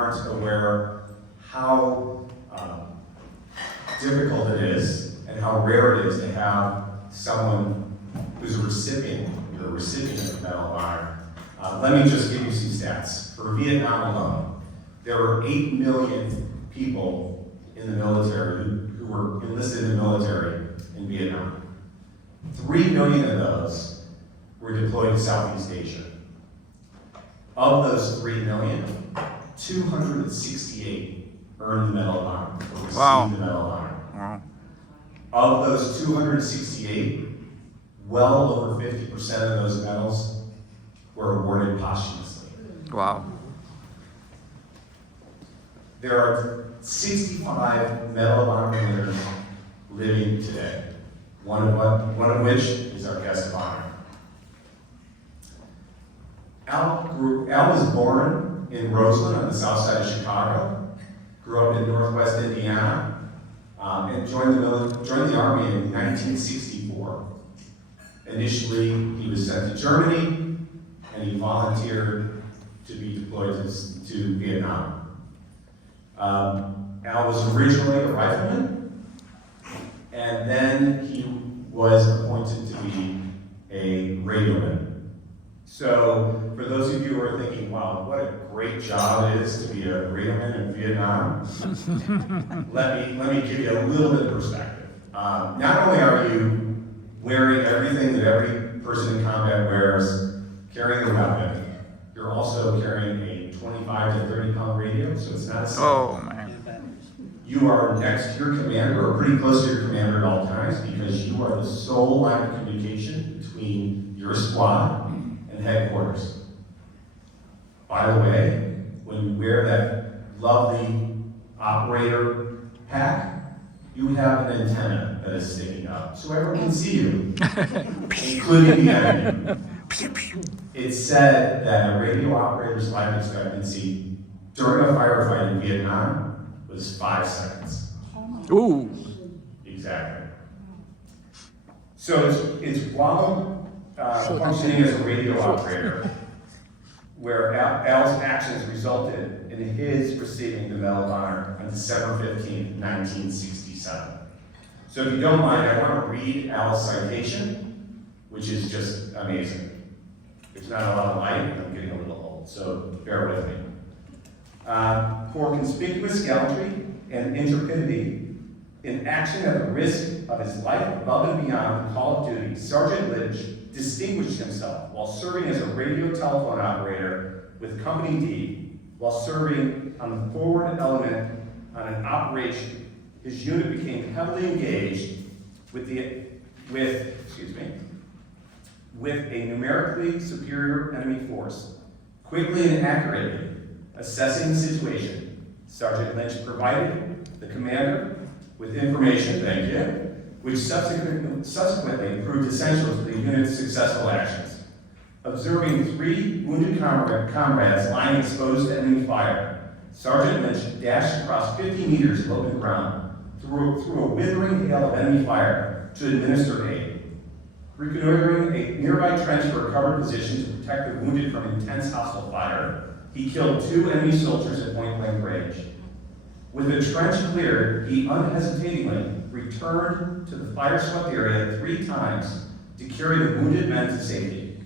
aren't aware how difficult it is and how rare it is to have someone who's a recipient of the Medal of Honor. Let me just give you some stats. For Vietnam alone, there were 8 million people in the military who were enlisted in the military in Vietnam. 3 million of those were deployed to Southeast Asia. Of those 3 million, 268 earned the Medal of Honor, or received the Medal of Honor. Wow. Of those 268, well over 50% of those medals were awarded posthumously. Wow. There are 65 Medal of Honor winners living today, one of which is our guest of honor. Al was born in Roseland on the south side of Chicago, grew up in northwest Indiana, and joined the Army in 1964. Initially, he was sent to Germany, and he volunteered to be deployed to Vietnam. Al was originally a rifleman, and then he was appointed to be a radioman. So, for those of you who are thinking, wow, what a great job it is to be a radioman in Vietnam, let me give you a little bit of perspective. Not only are you wearing everything that every person in combat wears, carrying a weapon, you're also carrying a 25 to 30 pound radio, so it's not a simple. Oh, man. You are next to your commander, or pretty close to your commander at all times, because you are the sole line of communication between your squad and headquarters. By the way, when you wear that lovely operator pack, you have an antenna that is sticking up, so everyone can see you, including the enemy. It's said that a radio operator's life expectancy during a firefight in Vietnam was 5 seconds. Ooh. Exactly. So it's while functioning as a radio operator where Al's actions resulted in his receiving the Medal of Honor on December 15, 1967. So if you don't mind, I want to read Al's citation, which is just amazing. There's not a lot of light, and I'm getting a little old, so bear with me. For conspicuous gallantry and intrepidity in action at the risk of his life above and beyond the call of duty, Sergeant Lynch distinguished himself while serving as a radio telephone operator with Company D, while serving on the forward element on an operation. His unit became heavily engaged with a numerically superior enemy force. Quickly and accurately assessing the situation, Sergeant Lynch provided the commander with information, thank you, which subsequently proved essential to the unit's successful actions. Observing 3 wounded comrades lying exposed to enemy fire, Sergeant Lynch dashed across 50 meters of open ground through a withering hail of enemy fire to administer aid. Reconnoitering a nearby trench for a covered position to protect the wounded from intense hostile fire, he killed 2 enemy soldiers at point-blank range. With the trench cleared, he unhesitatingly returned to the fire-swept area 3 times to carry the wounded men to safety.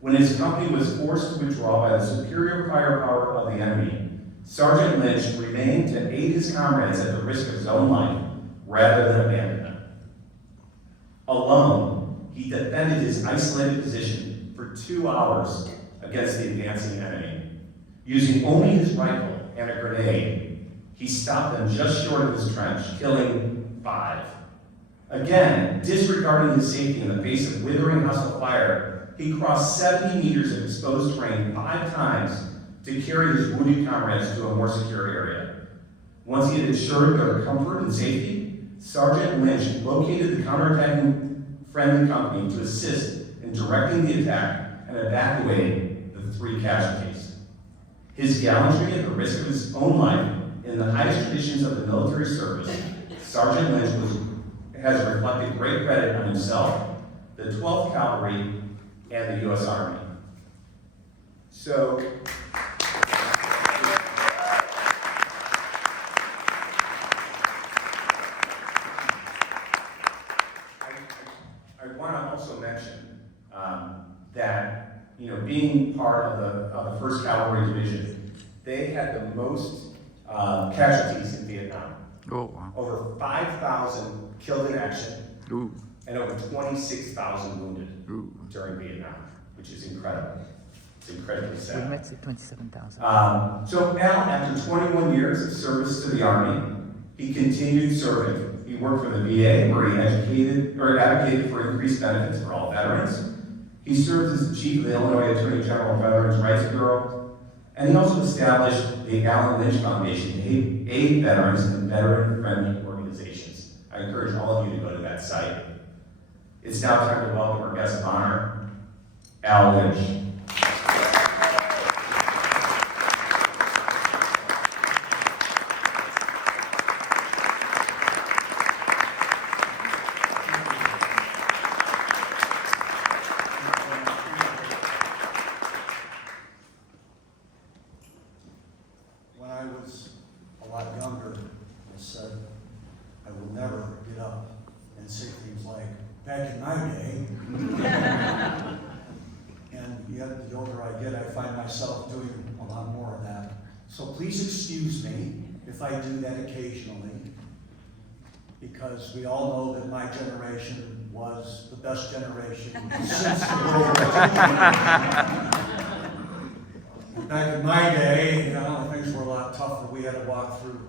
When his company was forced to withdraw by the superior firepower of the enemy, Sergeant Lynch remained to aid his comrades at the risk of his own life rather than abandon them. Alone, he defended his isolated position for 2 hours against the advancing enemy. Using only his rifle and a grenade, he stopped them just short of his trench, killing 5. Again, disregarding his safety in the face of withering hostile fire, he crossed 70 meters of exposed terrain 5 times to carry his wounded comrades to a more secure area. Once he had ensured their comfort and safety, Sergeant Lynch located the counterattacking friendly company to assist in directing the attack and evacuating the 3 casualties. His gallantry at the risk of his own life in the highest traditions of the military service, Sergeant Lynch has reflected great credit on himself, the 12th Cavalry, and the U.S. Army. So, of the 1st Cavalry Division. They had the most casualties in Vietnam. Oh, wow. Over 5,000 killed in action, Ooh. and over 26,000 wounded Ooh. during Vietnam, which is incredible. It's incredibly sad. We met 27,000. So Al, after 21 years of service to the Army, he continued serving. He worked for the VA, where he advocated for increased benefits for all veterans. He served as the chief of the Illinois Attorney General Veterans Rights Bureau, and he also established the Allen Lynch Foundation to aid veterans and veteran-friendly organizations. I encourage all of you to go to that site. It's now time to welcome our guest of honor, Al Lynch. When I was a lot younger, I said I would never get up and say things like, back in my day. And yet, the older I get, I find myself doing a lot more of that. So please excuse me if I do that occasionally, because we all know that my generation was the best generation since the World War II. Back in my day, things were a lot tougher. We had to walk through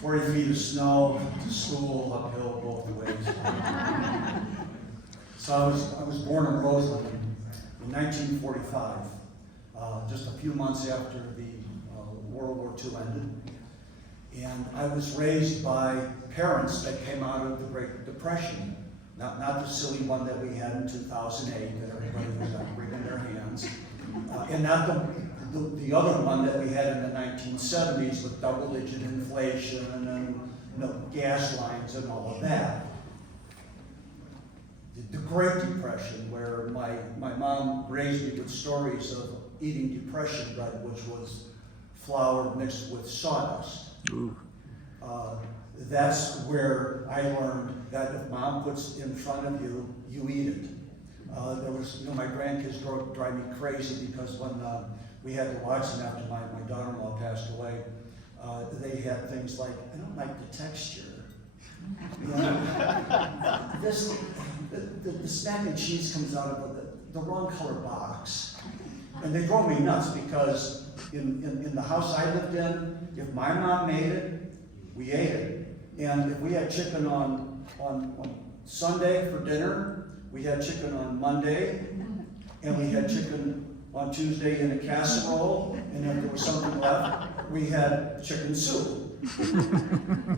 40 feet of snow to school, uphill both ways. So I was born in Roseland in 1945, just a few months after the World War II ended. And I was raised by parents that came out of the Great Depression, not the silly one that we had in 2008 that everybody was wringing their hands, and not the other one that we had in the 1970s with double-digit inflation and gas lines and all of that. The Great Depression, where my mom raised me with stories of eating depression bread, which was flour mixed with sawdust. That's where I learned that if mom puts in front of you, you eat it. There was, my grandkids drive me crazy because when we had to watch them after my daughter-in-law passed away, they had things like, I don't like the texture. The snack and cheese comes out of the wrong color box. And they drove me nuts because in the house I lived in, if my mom made it, we ate it. And if we had chicken on Sunday for dinner, we had chicken on Monday, and we had chicken on Tuesday in a casserole, and if there was something left, we had chicken soup.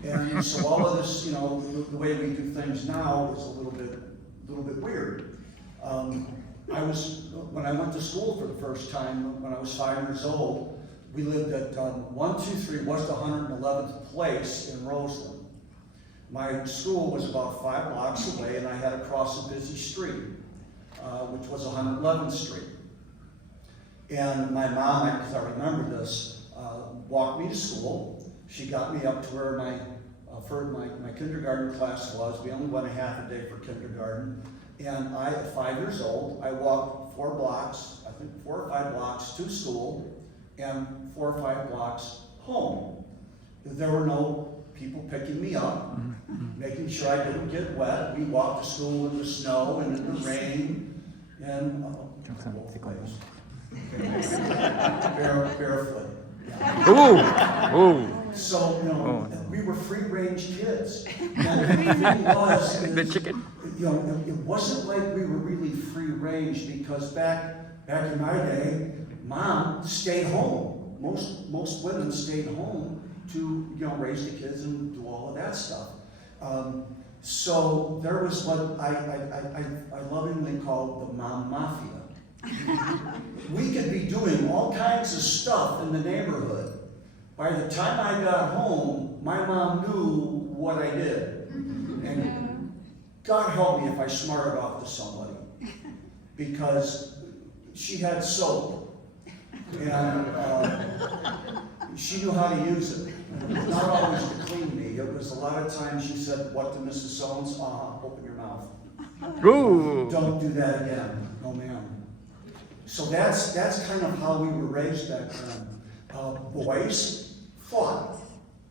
And so all of this, the way we do things now is a little bit weird. When I went to school for the first time, when I was 5 years old, we lived at 123 West 111th Place in Roseland. My school was about 5 blocks away, and I had to cross a busy street, which was 111th Street. And my mom, because I remember this, walked me to school. She got me up to where my kindergarten class was. We only went a half a day for kindergarten. And at 5 years old, I walked 4 blocks, I think 4 or 5 blocks to school, and 4 or 5 blocks home. There were no people picking me up, making sure I didn't get wet. We walked to school in the snow and in the rain, and both ways. Barefoot. Yeah. Ooh! So, we were free-range kids. And the thing was, The chicken. it wasn't like we were really free-range because back in my day, mom stayed home. Most women stayed home to raise the kids and do all of that stuff. So there was what I lovingly called the mom mafia. We could be doing all kinds of stuff in the neighborhood. By the time I got home, my mom knew what I did. And God help me if I smarted off to somebody. Because she had soap. And she knew how to use it. Not always to clean me. It was a lot of times she said, "What to Mrs. So-and-so? Open your mouth. Ooh! Don't do that again." "No, ma'am." So that's kind of how we were raised back then. Boys fought.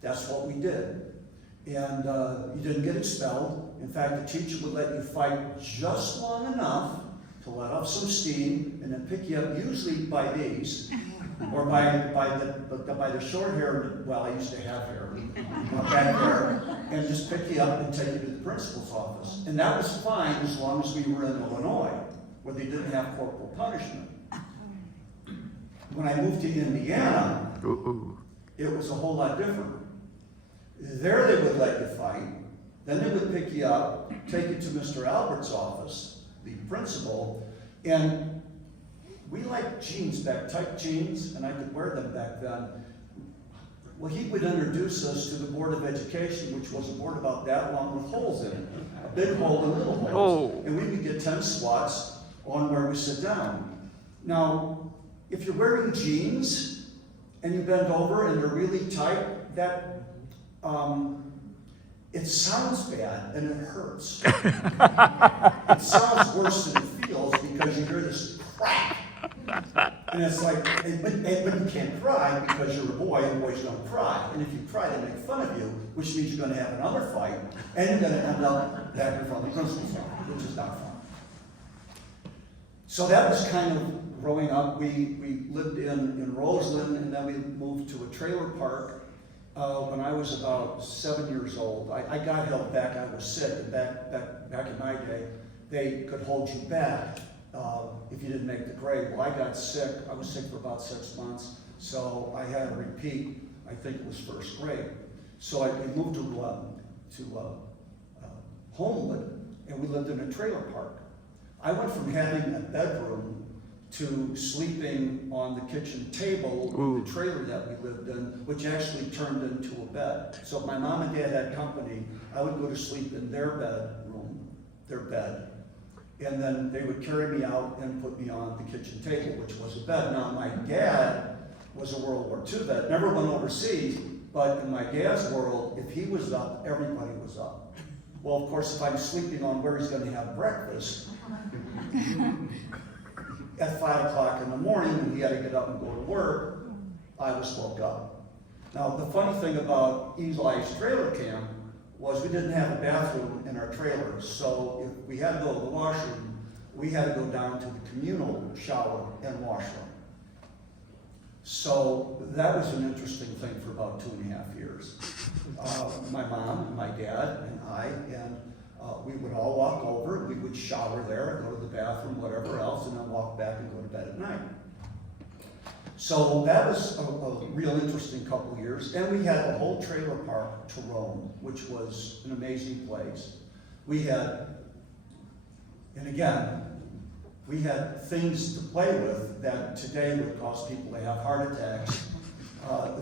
That's what we did. And you didn't get expelled. In fact, the teacher would let you fight just long enough to let off some steam and then pick you up, usually by these, or by the short hair. Well, I used to have hair back there, and just pick you up and take you to the principal's office. And that was fine as long as we were in Illinois, where they didn't have corporal punishment. When I moved to Indiana, it was a whole lot different. There they would let you fight, then they would pick you up, take you to Mr. Albert's office, the principal, and we liked jeans tight jeans, and I could wear them back then. Well, he would introduce us to the Board of Education, which was a board about that long with holes in it, a big hole and little holes, and we would get 10 swats on where we sit down. Now, if you're wearing jeans and you bend over and they're really tight, that it sounds bad and it hurts. It sounds worse than it feels because you hear this crack. And it's like, but you can't cry because you're a boy and boys don't cry. And if you cry, they make fun of you, which means you're going to have another fight and you're going to end up back in front of the principal's office, which is not fun. So that was kind of growing up. We lived in Roseland, and then we moved to a trailer park. When I was about 7 years old, I got held back. I was sick, and back in my day, they could hold you back if you didn't make the grade. Well, I got sick. I was sick for about 6 months, so I had to repeat. I think it was first grade. So I moved to Homewood, and we lived in a trailer park. I went from having a bedroom to sleeping on the kitchen table in the trailer that we lived in, which actually turned into a bed. So if my mom and dad had company, I would go to sleep in their bed, and then they would carry me out and put me on the kitchen table, which was a bed. Now, my dad was a World War II vet, never went overseas, but in my dad's world, if he was up, everybody was up. Well, of course, if I'm sleeping on where he's going to have breakfast, at 5 o'clock in the morning when he had to get up and go to work, I was woke up. Now, the funny thing about Eli's trailer camp was we didn't have a bathroom in our trailer, so if we had to go to the washroom, we had to go down to the communal shower and washroom. So that was an interesting thing for about 2.5 years. My mom and my dad and I, and we would all walk over, we would shower there, go to the bathroom, whatever else, and then walk back and go to bed at night. So that was a real interesting couple of years. And we had the whole trailer park to roam, which was an amazing place. We had, and again, we had things to play with that today would cause people to have heart attacks.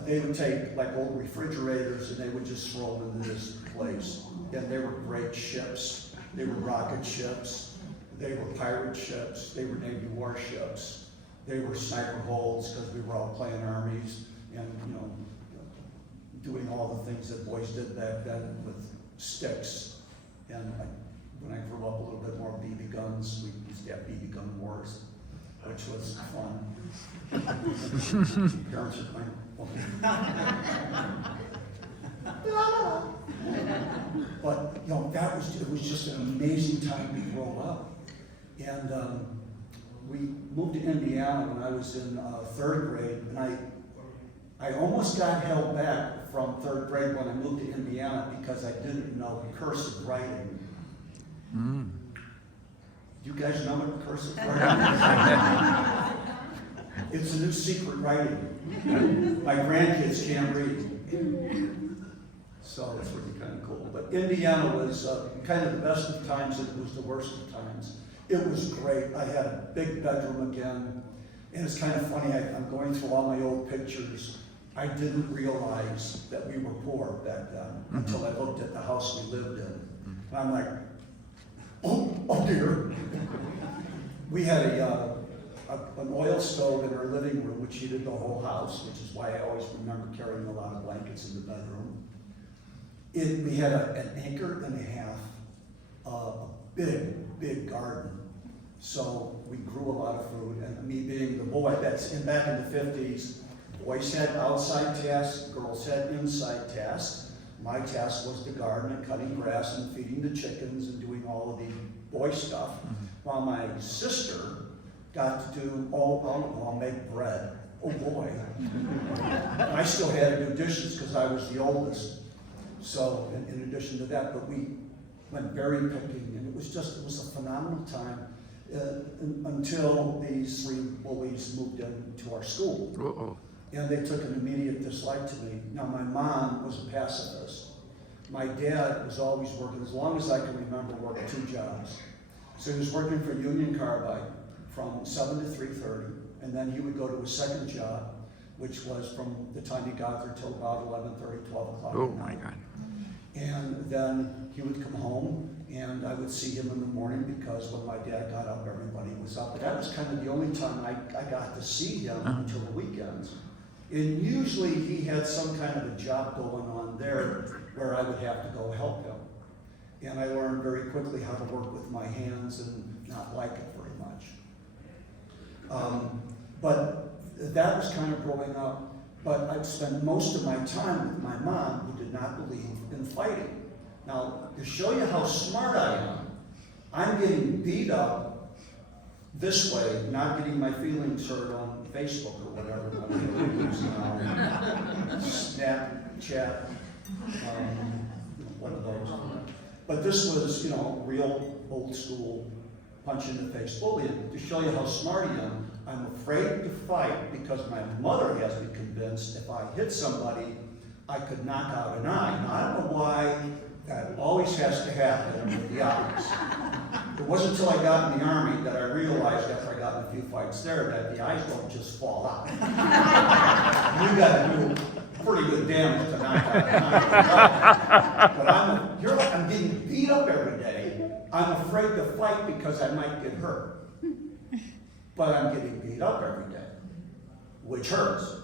They would take like old refrigerators and they would just throw them into this place. And they were great ships. They were rocket ships. They were pirate ships. They were Navy warships. They were sniper holes because we were all playing armies and, you know, doing all the things that boys did back then with sticks. And when I grew up a little bit more, BB guns. We used to have BB gun wars, which was fun. Parents are kind of but you know, it was just an amazing time to grow up. And we moved to Indiana when I was in 3rd grade, and I almost got held back from 3rd grade when I moved to Indiana because I didn't know cursive writing. Do you guys know what cursive writing is? It's a new secret writing. My grandkids can't read. So that's really kind of cool. But Indiana was kind of the best of times, and it was the worst of times. It was great. I had a big bedroom again. And it's kind of funny, I'm going through all my old pictures. I didn't realize that we were poor back then until I looked at the house we lived in. And I'm like, oh dear. We had an oil stove in our living room, which heated the whole house, which is why I always remember carrying a lot of blankets in the bedroom. We had an acre and a half, a big garden. So we grew a lot of food, and me being the boy, back in the 50s, boys had outside tasks, girls had inside tasks. My task was the garden and cutting grass and feeding the chickens and doing all of the boy stuff, while my sister got to do, I'll make bread. Oh boy. I still had to do dishes because I was the oldest. So in addition to that, but we went berry picking, and it was a phenomenal time until these 3 bullies moved into our school. Uh-oh. And they took an immediate dislike to me. Now, my mom was a pacifist. My dad was always working, as long as I can remember, working 2 jobs. So he was working for Union Carbide from 7 to 3:30, and then he would go to his second job, which was from the time he got there till about 11:30, 12 o'clock. Oh my God. And then he would come home, and I would see him in the morning, because when my dad got up, everybody was up. But that was kind of the only time I got to see him until the weekends. And usually he had some kind of a job going on there where I would have to go help him. And I learned very quickly how to work with my hands and not like it very much. But that was kind of growing up. But I'd spent most of my time with my mom, who did not believe in fighting. Now, to show you how smart I am, I'm getting beat up this way, not getting my feelings hurt on Facebook or whatever I'm using now. Snapchat, one of those. But this was, real old school punch in the face bullying. To show you how smart I am, I'm afraid to fight because my mother has me convinced if I hit somebody, I could knock out an eye. Now, I don't know why that always has to happen with the eyes. It wasn't until I got in the Army that I realized, after I got in a few fights there, that the eyes don't just fall out. You got to do pretty good damage to knock out an eye. But I'm getting beat up every day. I'm afraid to fight because I might get hurt. But I'm getting beat up every day, which hurts.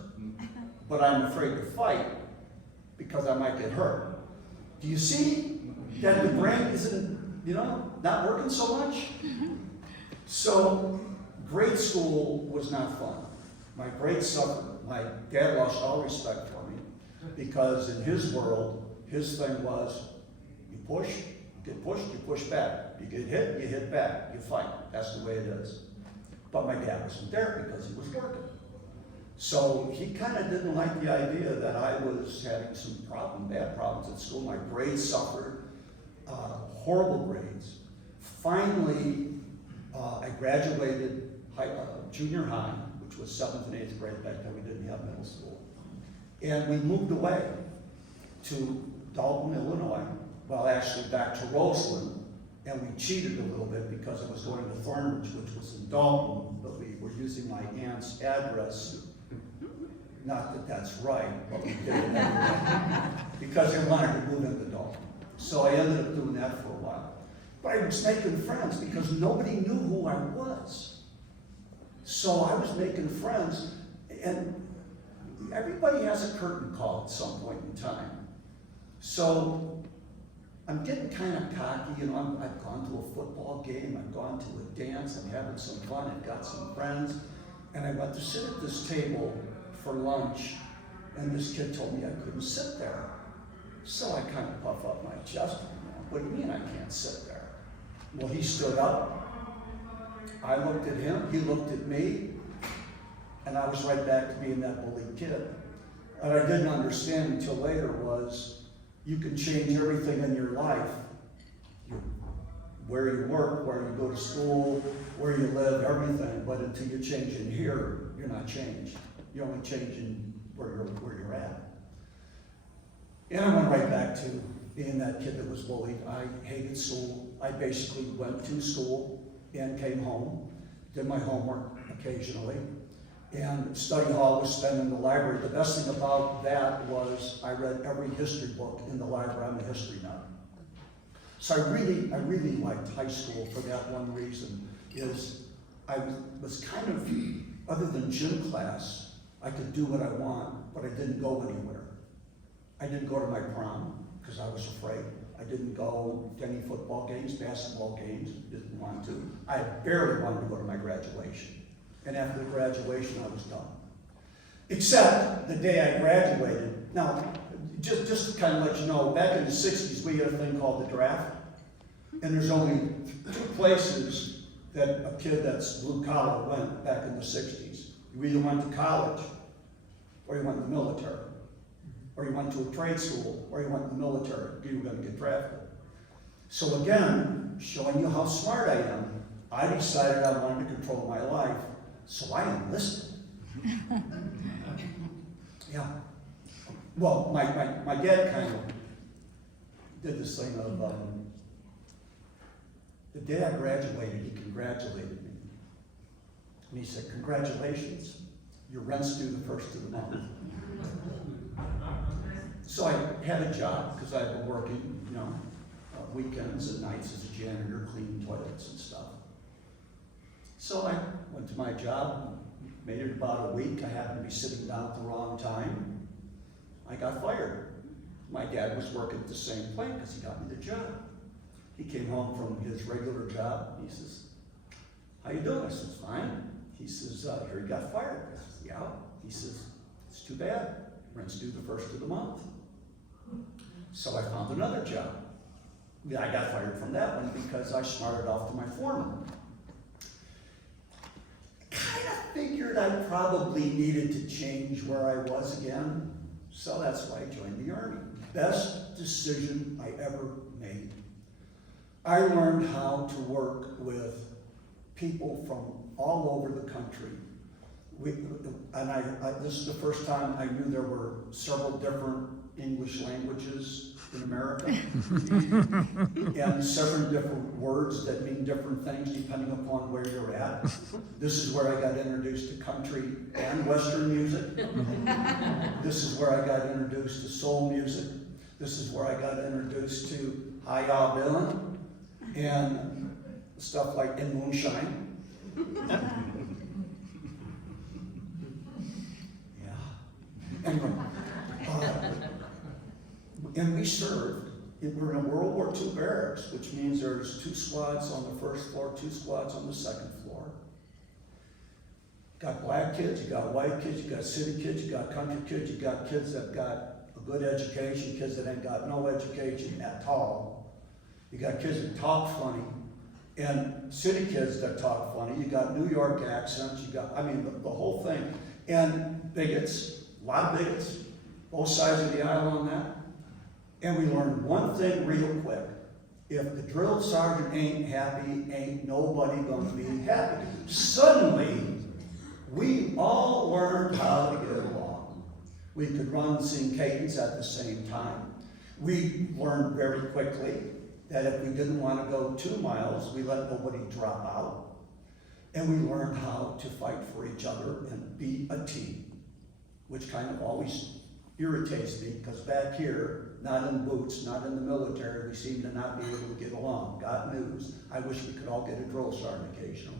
But I'm afraid to fight because I might get hurt. Do you see that the brain isn't, not working so much? So grade school was not fun. My grades suffered. My dad lost all respect for me because in his world, his thing was, you push, you get pushed, you push back. You get hit, you hit back. You fight. That's the way it is. But my dad wasn't there because he was working. So he kind of didn't like the idea that I was having some bad problems at school. My grades suffered, horrible grades. Finally, I graduated junior high, which was 7th and 8th grade. Back then we didn't have middle school. And we moved away to Dalton, Illinois. Well, actually back to Roseland. And we cheated a little bit because I was going to Thornridge, which was in Dalton, but we were using my aunt's address. Not that that's right, but we did it anyway, because they wanted to move into Dalton. So I ended up doing that for a while. But I was making friends because nobody knew who I was. So I was making friends, and everybody has a curtain call at some point in time. So I'm getting kind of cocky, I've gone to a football game, I've gone to a dance, I'm having some fun, I've got some friends, and I went to sit at this table for lunch, and this kid told me I couldn't sit there. So I kind of puff up my chest, what do you mean I can't sit there? Well, he stood up, I looked at him, he looked at me, and I was right back to being that bullied kid. What I didn't understand until later was, you can change everything in your life. Where you work, where you go to school, where you live, everything. But until you change in here, you're not changed. You're only changing where you're at. And I went right back to being that kid that was bullied. I hated school. I basically went to school and came home, did my homework occasionally, and study hall was spent in the library. The best thing about that was I read every history book in the library. I'm a history nut. So I really liked high school for that one reason, is I was kind of, other than gym class, I could do what I want, but I didn't go anywhere. I didn't go to my prom because I was afraid. I didn't go to any football games, basketball games, didn't want to. I barely wanted to go to my graduation. And after the graduation, I was done. Except the day I graduated. Now, just to kind of let you know, back in the 60s, we had a thing called the draft. And there's only two places that a kid that's blue collar went back in the 60s. You either went to college, or you went to the military. Or you went to a trade school, or you went to the military. You were going to get drafted. So again, showing you how smart I am, I decided I wanted to control my life, so I enlisted. Yeah. Well, my dad kind of did this thing of, the day I graduated, he congratulated me. And he said, congratulations, your rent's due the first of the month. So I had a job, because I'd been working, weekends and nights as a janitor, cleaning toilets and stuff. So I went to my job, made it about a week. I happened to be sitting down at the wrong time. I got fired. My dad was working at the same place because he got me the job. He came home from his regular job. He says, how you doing? I says, fine. He says, here you got fired. I says, yeah. He says, it's too bad. Rent's due the first of the month. So I found another job. I got fired from that one because I smarted off to my foreman. Kind of figured I probably needed to change where I was again, so that's why I joined the Army. Best decision I ever made. I learned how to work with people from all over the country. This is the first time I knew there were several different English languages in America, and several different words that mean different things depending upon where you're at. This is where I got introduced to country and Western music. This is where I got introduced to soul music. This is where I got introduced to How Y'all Been and stuff like In Moonshine. Yeah. Anyway. And we served, we're in a World War II barracks, which means there's 2 squads on the first floor, 2 squads on the second floor. Got black kids, you got white kids, you got city kids, you got country kids, you got kids that got a good education, kids that ain't got no education at all. You got kids that talk funny, and city kids that talk funny. You got New York accents, you got, the whole thing. And bigots, a lot of bigots, both sides of the aisle on that. And we learned one thing real quick. If the drill sergeant ain't happy, ain't nobody gonna be happy. Suddenly, we all learned how to get along. We could run and sing cadence at the same time. We learned very quickly that if we didn't want to go 2 miles, we let nobody drop out. And we learned how to fight for each other and be a team, which kind of always irritates me, because back here, not in boots, not in the military, we seem to not be able to get along. Got news. I wish we could all get a drill sergeant occasionally.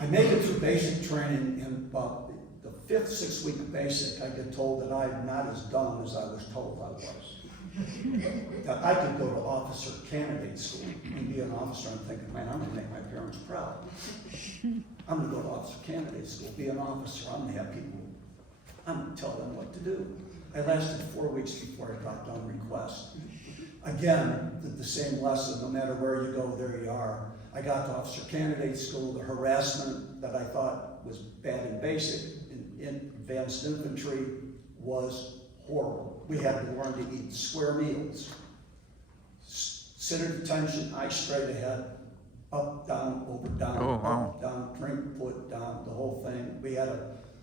I make it through basic training, and about the 5th, 6th week of basic, I get told that I'm not as dumb as I was told I was. That I could go to officer candidate school and be an officer. I'm thinking, man, I'm gonna make my parents proud. I'm gonna go to officer candidate school, be an officer. I'm gonna have people, I'm gonna tell them what to do. I lasted 4 weeks before I got done request. Again, the same lesson, no matter where you go, there you are. I got to officer candidate school. The harassment that I thought was bad in basic, in advanced infantry, was horrible. We had to learn to eat square meals. Sit at attention, eyes straight ahead, up, down, over, down, up, down, drink, foot, down, the whole thing. We had to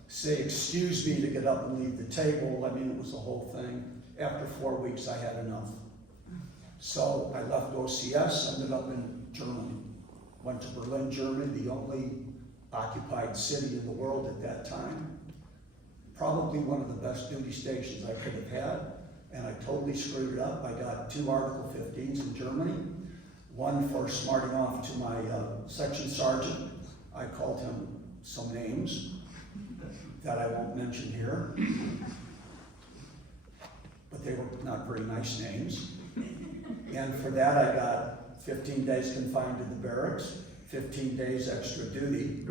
say, excuse me, to get up and leave the table. It was the whole thing. After 4 weeks, I had enough. So I left OCS, ended up in Germany. Went to Berlin, Germany, the only occupied city in the world at that time. Probably one of the best duty stations I could have had, and I totally screwed it up. I got 2 Article 15s in Germany, one for smarting off to my section sergeant. I called him some names that I won't mention here. But but they were not very nice names. And for that, I got 15 days confined to the barracks, 15 days extra duty,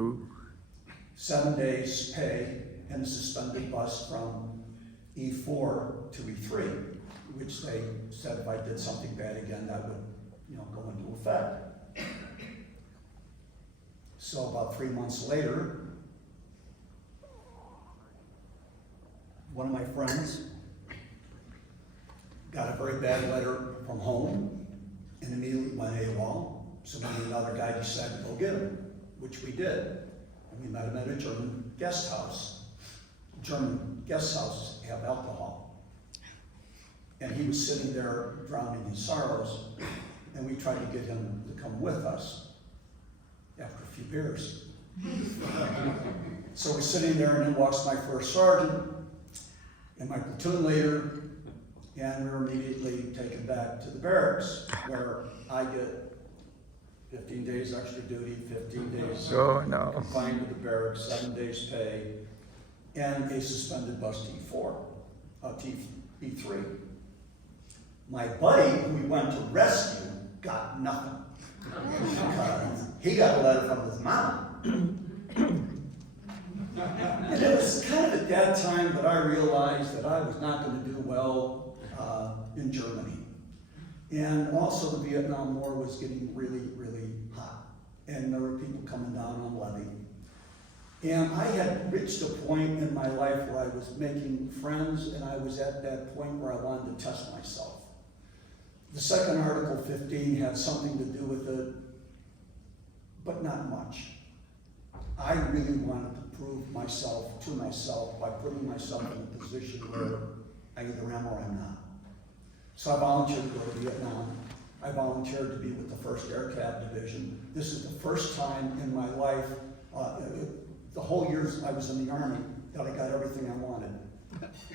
7 days pay, and a suspended bus from E4 to E3, which they said if I did something bad again, that would, go into effect. So about 3 months later, one of my friends got a very bad letter from home and immediately went AWOL. So me and another guy decided to go get him, which we did. And we met him at a German guest house. German guest houses have alcohol. And he was sitting there drowning in sorrows, and we tried to get him to come with us after a few beers. So we're sitting there, and in walks my first sergeant and my platoon leader, and we were immediately taken back to the barracks, where I get 15 days extra duty, 15 days Oh, no. confined to the barracks, 7 days pay, and a suspended bus T4, T3. My buddy, who we went to rescue, got nothing. He got a letter from his mom. And it was kind of at that time that I realized that I was not going to do well in Germany. And also the Vietnam War was getting really, really hot. And there were people coming down on levee. And I had reached a point in my life where I was making friends, and I was at that point where I wanted to test myself. The second Article 15 had something to do with it, but not much. I really wanted to prove myself to myself by putting myself in a position where I either am or I'm not. So I volunteered to go to Vietnam. I volunteered to be with the 1st Air Cav Division. This is the first time in my life, the whole years I was in the Army, that I got everything I wanted.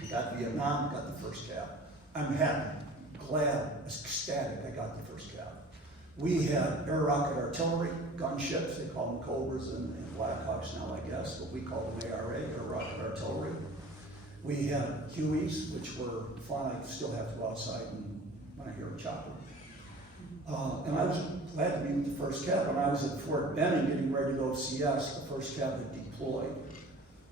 Got Vietnam, got the 1st Cav. I'm happy, glad, ecstatic I got the 1st Cav. We had air rocket artillery, gunships, they call them Cobras and Blackhawks now, I guess, but we call them ARA, air rocket artillery. We had Hueys, which were fun. I still have to go outside when I hear a chopper. And I was glad to be with the 1st Cav. When I was at Fort Benning getting ready to go to CS, the 1st Cav had deployed.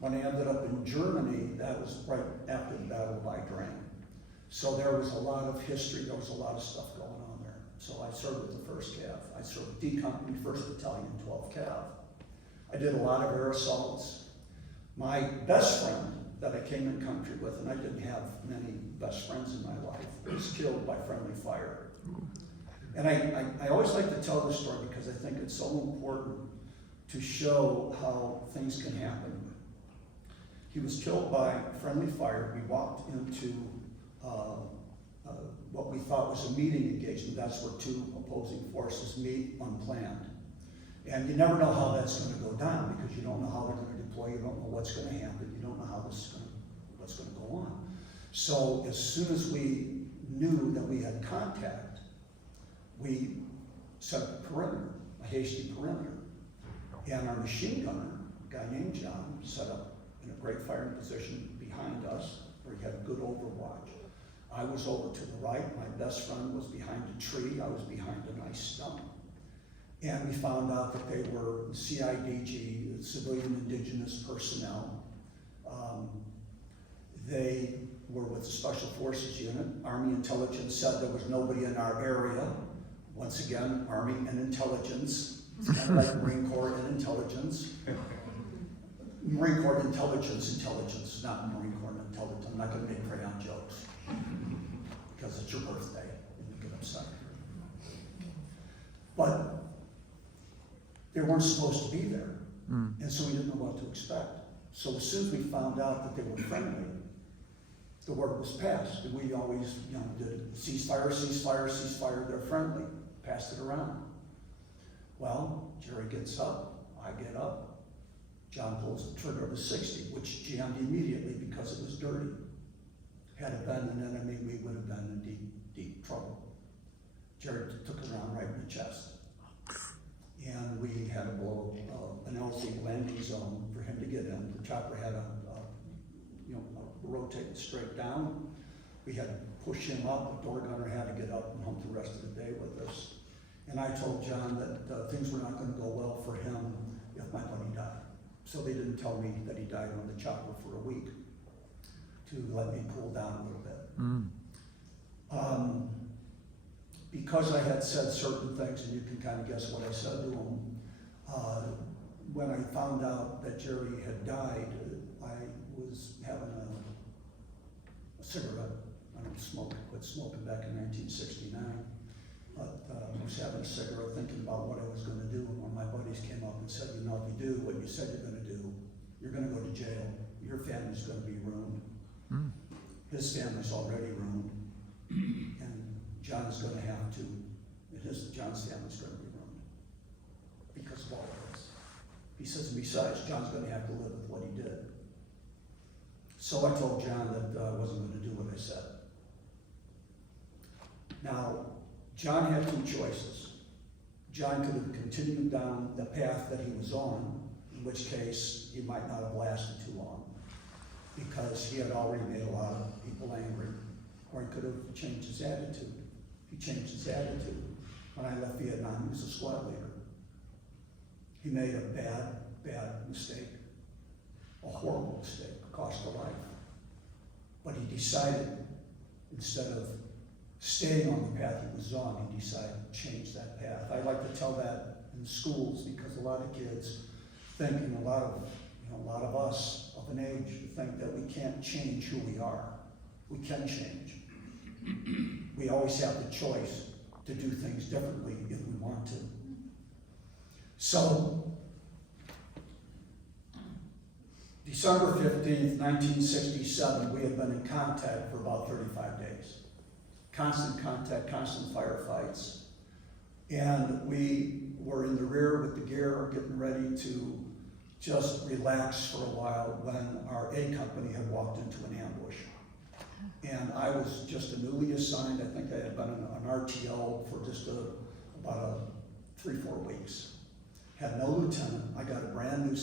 When I ended up in Germany, that was right after the Battle of Idrang. So there was a lot of history, there was a lot of stuff going on there. So I served with the 1st Cav. I served D Company, 1st Battalion, 12th Cav. I did a lot of air assaults. My best friend that I came in country with, and I didn't have many best friends in my life, was killed by friendly fire. And I always like to tell this story because I think it's so important to show how things can happen. He was killed by friendly fire. We walked into what we thought was a meeting engagement. That's where 2 opposing forces meet unplanned. And you never know how that's going to go down because you don't know how they're going to deploy, you don't know what's going to happen, you don't know how what's going to go on. So as soon as we knew that we had contact, we set up a perimeter, a hasty perimeter. And our machine gunner, a guy named John, set up in a great firing position behind us where he had good overwatch. I was over to the right, my best friend was behind a tree, I was behind a nice stump. And we found out that they were CIDG, civilian indigenous personnel. They were with the Special Forces Unit. Army intelligence said there was nobody in our area. Once again, Army and intelligence. It's kind of like Marine Corps and intelligence. Marine Corps intelligence, not Marine Corps intelligence. I'm not going to make crayon jokes because it's your birthday and you get upset. But they weren't supposed to be there, and so we didn't know what to expect. So as soon as we found out that they were friendly, the word was passed, and we always, did ceasefire, ceasefire, ceasefire, they're friendly, passed it around. Well, Jerry gets up, I get up, John pulls the trigger of a 60, which jammed immediately because it was dirty. Had it been an enemy, we would have been in deep, deep trouble. Jerry took it around right in the chest. And we had to blow an LZ landing zone for him to get in. The chopper had rotated straight down. We had to push him up, the door gunner had to get up and hump the rest of the day with us. And I told John that things were not gonna go well for him if my buddy died. So they didn't tell me that he died on the chopper for a week to let me cool down a little bit. Because I had said certain things, and you can kind of guess what I said to him, when I found out that Jerry had died, I was having a cigarette. I don't smoke, quit smoking back in 1969. But I was having a cigarette thinking about what I was going to do, and one of my buddies came up and said, you know, if you do what you said you're going to do, you're going to go to jail. Your family's going to be ruined. His family's already ruined. And John is going to have to, John's family's going to be ruined because of all of this. He says, and besides, John's going to have to live with what he did. So I told John that I wasn't going to do what I said. Now, John had two choices. John could have continued down the path that he was on, in which case he might not have lasted too long, because he had already made a lot of people angry. Or he could have changed his attitude. He changed his attitude. When I left Vietnam, he was a squad leader. He made a bad mistake, a horrible mistake, cost a life. But he decided, instead of staying on the path he was on, he decided to change that path. I like to tell that in schools because a lot of kids think, and a lot of us of an age think that we can't change who we are. We can change. We always have the choice to do things differently if we want to. So, December 15th, 1967, we had been in contact for about 35 days. Constant contact, constant firefights. And we were in the rear with the gear, getting ready to just relax for a while when our A company had walked into an ambush. And I was just a newly assigned, I think I had been an RTO for just about 3-4 weeks. Had no lieutenant. I got a brand new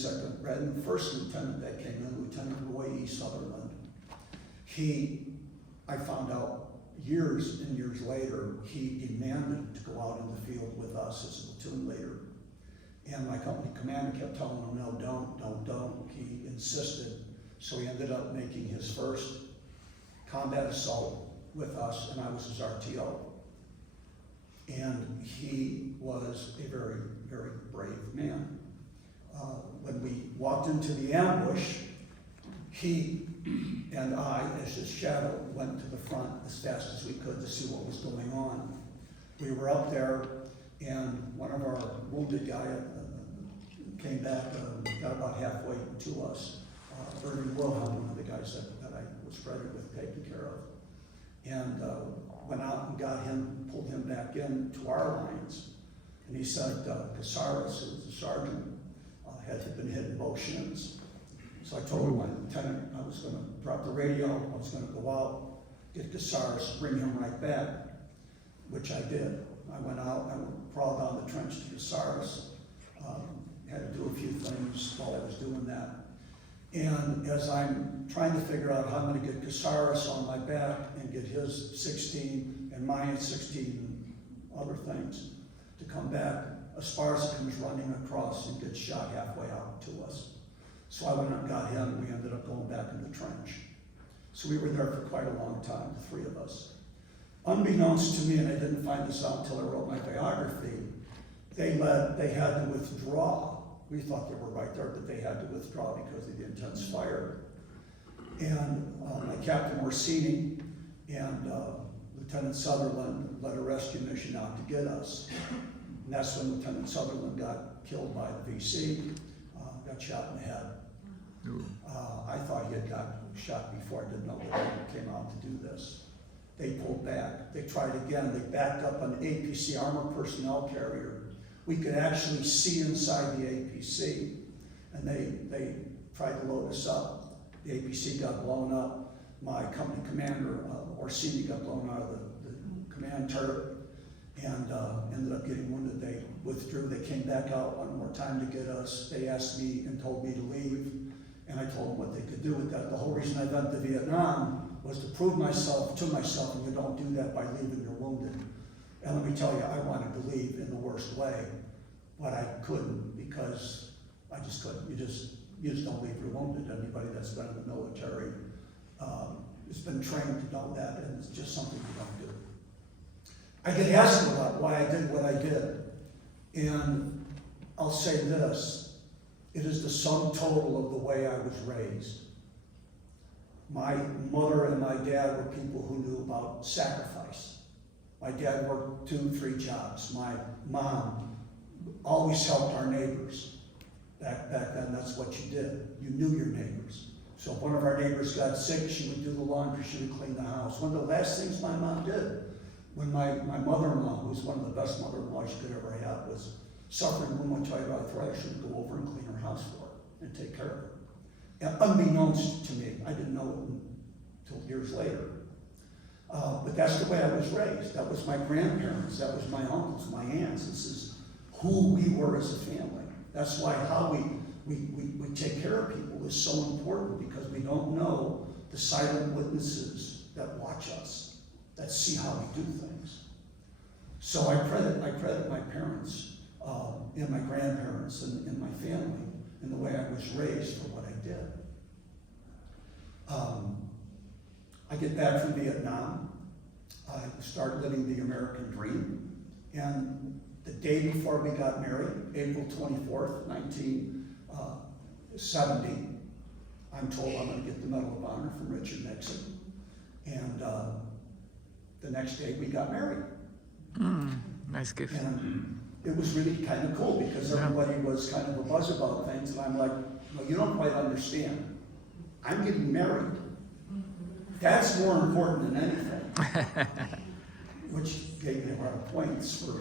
first lieutenant that came in, Lieutenant Roy E. Sutherland. I found out years and years later, he demanded to go out in the field with us as a platoon leader. And my company commander kept telling him, no, don't. He insisted. So he ended up making his first combat assault with us, and I was his RTO. And he was a very, very brave man. When we walked into the ambush, he and I, as his shadow, went to the front as fast as we could to see what was going on. We were up there, and one of our wounded guy came back, got about halfway to us. Ernie Wilhelm, one of the guys that I was credited with taking care of, and went out and got him, pulled him back in to our lines. And he said, Casares, who was the sergeant, had been hit in both shins. So I told my lieutenant I was going to drop the radio, I was going to go out, get Casares, bring him right back, which I did. I went out, I crawled down the trench to Casares, had to do a few things while I was doing that. And as I'm trying to figure out how I'm going to get Casares on my back and get his 16 and my 16 and other things to come back, Esparza comes running across and gets shot halfway out to us. So I went and got him, and we ended up going back in the trench. So we were there for quite a long time, the three of us. Unbeknownst to me, and I didn't find this out until I wrote my biography, they had to withdraw. We thought they were right there, but they had to withdraw because of the intense fire. And my Captain Orsini and Lieutenant Sutherland led a rescue mission out to get us. And that's when Lieutenant Sutherland got killed by the VC, got shot in the head. I thought he had got shot before. I didn't know that he came out to do this. They pulled back. They tried again. They backed up an APC armored personnel carrier. We could actually see inside the APC, and they tried to load us up. The APC got blown up. My company commander, Orsini, got blown out of the command turret and ended up getting wounded. They withdrew. They came back out one more time to get us. They asked me and told me to leave, and I told them what they could do with that. The whole reason I went to Vietnam was to prove myself to myself, and you don't do that by leaving you're wounded. And let me tell you, I wanted to leave in the worst way, but I couldn't because I just couldn't. You just don't leave you're wounded. Anybody that's been in the military has been trained to know that, and it's just something you don't do. I get asked a lot why I did what I did, and I'll say this: it is the sum total of the way I was raised. My mother and my dad were people who knew about sacrifice. My dad worked 2, 3 jobs. My mom always helped our neighbors. Back then, that's what you did. You knew your neighbors. So if one of our neighbors got sick, she would do the laundry, she would clean the house. One of the last things my mom did, when my mother-in-law, who was one of the best mother-in-laws you could ever have, was suffering rheumatoid arthritis, she would go over and clean her house for her and take care of her. And unbeknownst to me, I didn't know it until years later. But that's the way I was raised. That was my grandparents, that was my uncles, my aunts. This is who we were as a family. That's why how we take care of people is so important, because we don't know the silent witnesses that watch us, that see how we do things. So I credit my parents and my grandparents and my family in the way I was raised for what I did. I get back from Vietnam. I start living the American dream. And the day before we got married, April 24th, 1970, I'm told I'm going to get the Medal of Honor from Richard Nixon. And the next day we got married. Nice gift. And it was really kind of cool, because everybody was kind of a buzz about things, and I'm like, no, you don't quite understand. I'm getting married. That's more important than anything. Which gave me a lot of points for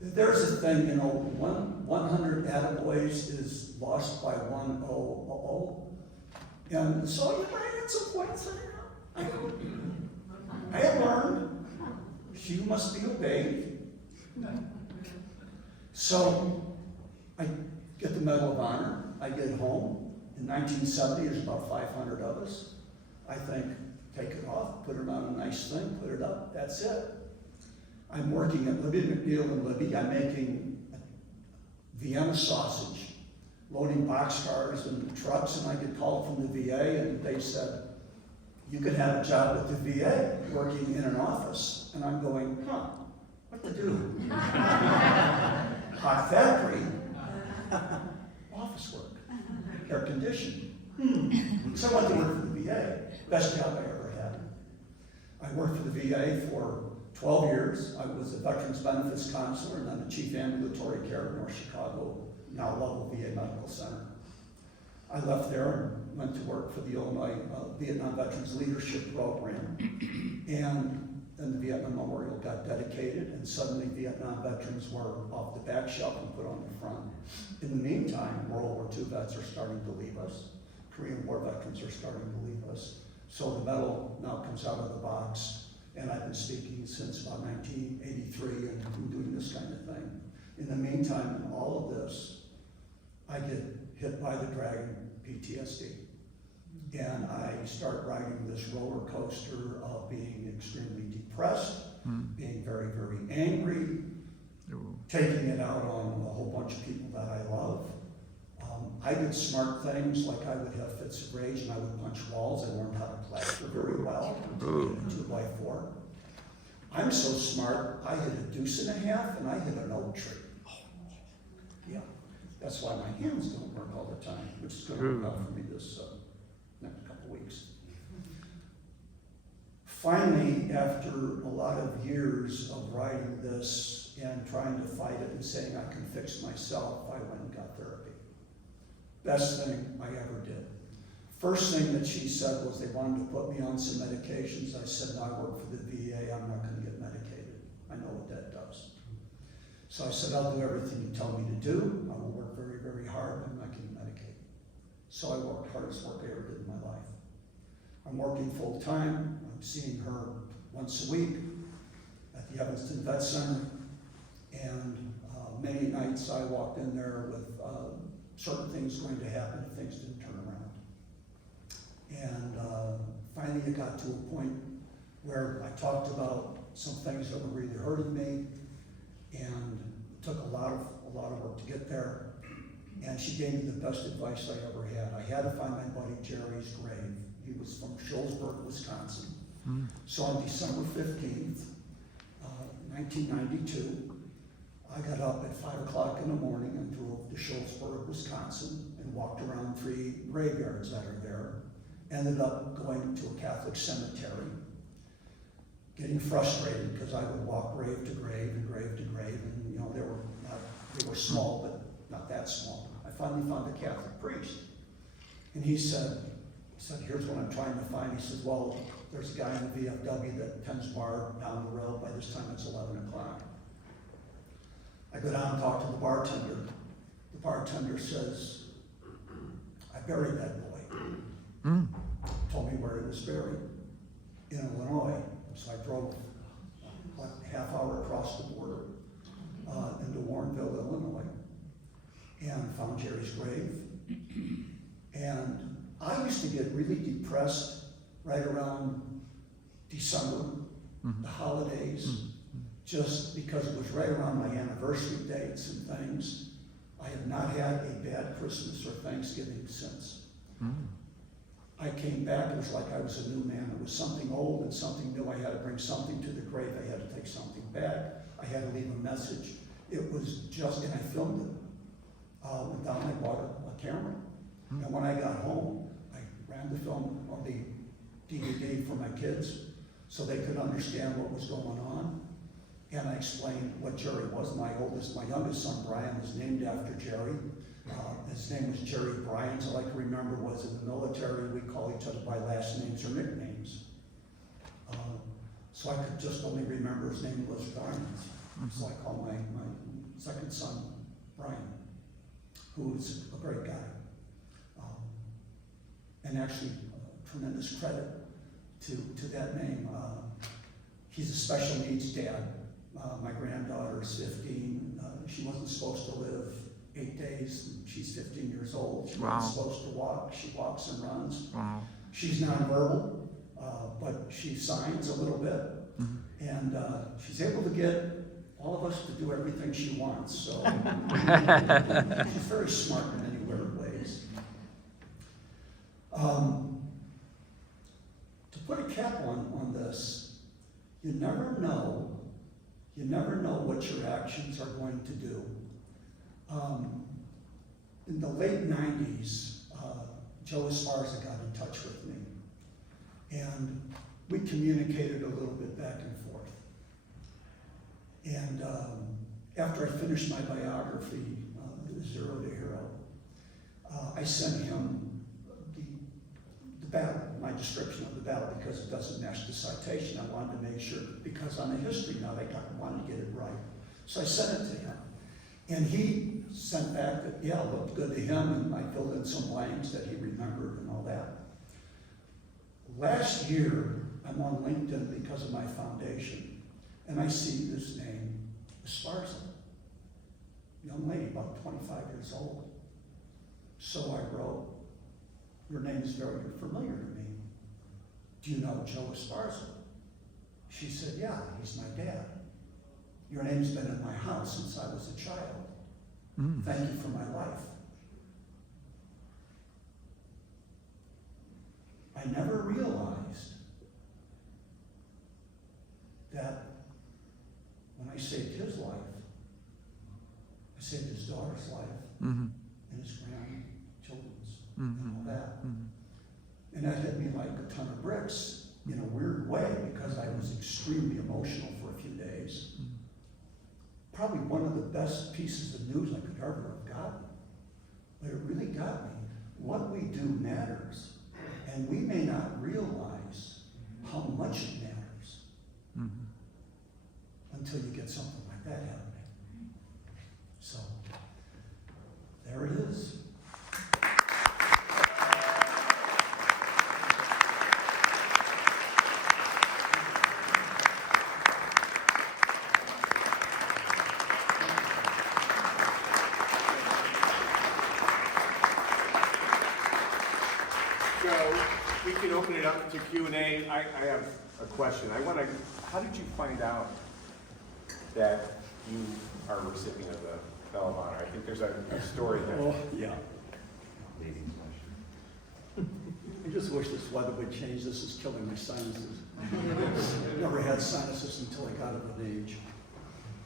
There's a thing, 100 attaboys is lost by 1 And so I had some points there. I had learned, she must be obeyed. So I get the Medal of Honor. I get home. In 1970, there's about 500 of us. I think, take it off, put it on a nice thing, put it up, that's it. I'm working at Libby McNeil in Libby. I'm making Vienna sausage, loading boxcars and trucks, and I get called from the VA, and they said, you could have a job at the VA, working in an office. And I'm going, what to do? Hot factory, office work, air conditioning. So I went to work for the VA. Best job I ever had. I worked for the VA for 12 years. I was a Veterans Benefits Counselor and then the Chief Ambulatory Care of North Chicago, now Lovell VA Medical Center. I left there and went to work for the Illinois Vietnam Veterans Leadership Program. And then the Vietnam Memorial got dedicated, and suddenly Vietnam veterans were off the back shelf and put on the front. In the meantime, World War II vets are starting to leave us. Korean War veterans are starting to leave us. So the medal now comes out of the box, and I've been speaking since about 1983 and been doing this kind of thing. In the meantime, in all of this, I get hit by the dragon, PTSD. And I start riding this roller coaster of being extremely depressed, being very, very angry, taking it out on a whole bunch of people that I love. I did smart things, like I would have fits of rage and I would punch walls. I learned how to plaster very well, 2x4. I'm so smart, I hit a 2.5 and I hit an oak tree. Yeah, that's why my hands don't work all the time, which is going to work out for me this next couple weeks. Finally, after a lot of years of writing this and trying to fight it and saying I can fix myself, I went and got therapy. Best thing I ever did. First thing that she said was they wanted to put me on some medications. I said, no, I work for the VA, I'm not going to get medicated. I know what that does. So I said, I'll do everything you tell me to do. I will work very, very hard, but I'm not getting medicated. So I worked hardest work I ever did in my life. I'm working full time. I'm seeing her once a week at the Evanston Vet Center. And many nights I walked in there with certain things going to happen if things didn't turn around. And finally it got to a point where I talked about some things that were really hurting me, and it took a lot of work to get there. And she gave me the best advice I ever had. I had to find my buddy Jerry's grave. He was from Shoalsburg, Wisconsin. So on December 15th, 1992, I got up at 5 o'clock in the morning and drove to Shoalsburg, Wisconsin, and walked around 3 graveyards that are there. Ended up going to a Catholic cemetery, getting frustrated because I would walk grave to grave and grave to grave, and they were small, but not that small. I finally found a Catholic priest, and he said, here's what I'm trying to find. He said, well, there's a guy in the VFW that tends bar down the road. By this time it's 11 o'clock. I go down and talk to the bartender. The bartender says, I buried that boy. Told me where he was buried, in Illinois. So I drove a half hour across the border into Warrenville, Illinois, and found Jerry's grave. And I used to get really depressed right around December, the holidays, just because it was right around my anniversary dates and things. I have not had a bad Christmas or Thanksgiving since. I came back, it was like I was a new man. It was something old and something new. I had to bring something to the grave. I had to take something back. I had to leave a message. It was just, and I filmed it. Went down and I bought a camera. And when I got home, I ran the film on the DVD for my kids so they could understand what was going on. And I explained what Jerry was. My youngest son, Brian, was named after Jerry. His name was Jerry Bryant. All I can remember was in the military, we call each other by last names or nicknames. So I could just only remember his name was Brian. So I call my second son, Brian, who is a great guy. And actually, tremendous credit to that name. He's a special needs dad. My granddaughter is 15. She wasn't supposed to live 8 days. She's 15 years old. She wasn't supposed to walk. She walks and runs. She's nonverbal, but she signs a little bit. And she's able to get all of us to do everything she wants. So she's very smart in many weird ways. To put a cap on this, you never know what your actions are going to do. In the late 90s, Joe Esparza got in touch with me, and we communicated a little bit back and forth. And after I finished my biography, Zero to Hero, I sent him the battle, my description of the battle, because it doesn't match the citation. I wanted to make sure, because I'm a history nut, I wanted to get it right. So I sent it to him. And he sent back that, yeah, it looked good to him, and I filled in some blanks that he remembered and all that. Last year, I'm on LinkedIn because of my foundation, and I see this name, Esparza, young lady, about 25 years old. So I wrote, your name is very familiar to me. Do you know Joe Esparza? She said, yeah, he's my dad. Your name's been in my house since I was a child. Thank you for my life. I never realized that when I saved his life, I saved his daughter's life and his grandchildren's and all that. And that hit me like a ton of bricks in a weird way, because I was extremely emotional for a few days. Probably one of the best pieces of news I could ever have gotten. But it really got me. What we do matters. And we may not realize how much it matters until you get something like that happening. So, there it is. we can open it up to Q&A. I have a question. How did you find out that you are a recipient of the Medal of Honor? I think there's a story that. Oh, yeah. I just wish this weather would change. This is killing my sinuses. Never had sinuses until I got of an age.